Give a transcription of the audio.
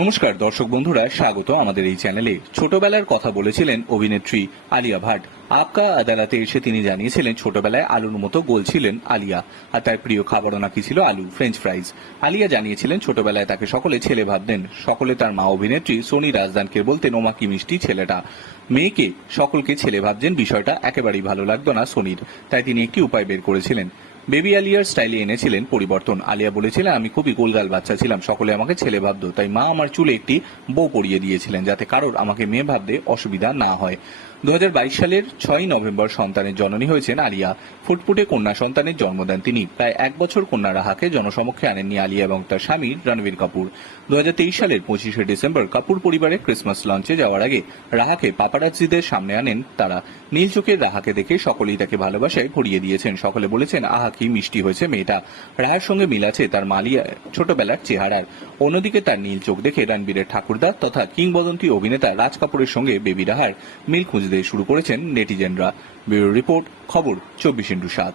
নমস্কার, দর্শক বন্ধুরা, স্বাগত আমাদের এই চ্যানেলে। ছোটবেলার কথা বলেছিলেন অভিনেত্রী আলিয়া ভাট। আপকা আদালতে এসে তিনি জানিয়েছিলেন, ছোটবেলায় আলুর মতো গোল ছিলেন আলিয়া, আর তার প্রিয় খাবারও নাকি ছিল আলু, ফ্রেঞ্চ ফ্রাইজ। আলিয়া জানিয়েছিলেন, ছোটবেলায় তাকে সকলে ছেলে ভাবতেন সকলে তার মা অভিনেত্রী সোনি রাজদানকে বলতেন, ওমা কি মিষ্টি ছেলেটা। মেয়েকে সকলকে ছেলে ভাবছেন বিষয়টা একেবারেই ভালো লাগতো না সোনির, তাই তিনি একটি উপায় বের করেছিলেন। বেবি আলিয়ার স্টাইলে এনেছিলেন পরিবর্তন। আলিয়া বলেছিলেন, আমি খুবই গোলগাল বাচ্চা ছিলাম, সকলে আমাকে ছেলে ভাবতো। তাই মা আমার চুলে একটি বউ পরিয়ে দিয়েছিলেন যাতে কারোর আমাকে মেয়ে ভাবতে অসুবিধা না হয়। দু হাজার বাইশ সালের ছয়ই নভেম্বর সন্তানের জননী হয়েছেন আলিয়া। ফুটফুটে কন্যা সন্তানের জন্ম দেন তিনি। প্রায় এক বছর কন্যা রাহাকে জনসমক্ষে আনেননি আলিয়া এবং তার স্বামী রণবীর কাপুর। দু হাজার তেইশ সালের পঁচিশে ডিসেম্বর কাপুর পরিবারের ক্রিসমাস লঞ্চে যাওয়ার আগে রাহাকে পাপারাজ্জিদের সামনে আনেন তারা। নীল চোখের রাহাকে দেখে সকলেই তাকে ভালোবাসায় ভরিয়ে দিয়েছেন। সকলে বলেছেন, আহা, কি মিষ্টি হয়েছে মেয়েটা। রাহার সঙ্গে মিল আছে তার মালিয়া ছোটবেলার চেহারার। অন্যদিকে তার নীল চোখ দেখে রণবীরের ঠাকুরদা তথা কিংবদন্তি অভিনেতা রাজ কাপুরের সঙ্গে বেবি রাহার মিল খুঁজতে শুরু করেছেন নেটিজেনরা। ব্যুরো রিপোর্ট খবর চব্বিশ ইন্টু সাত।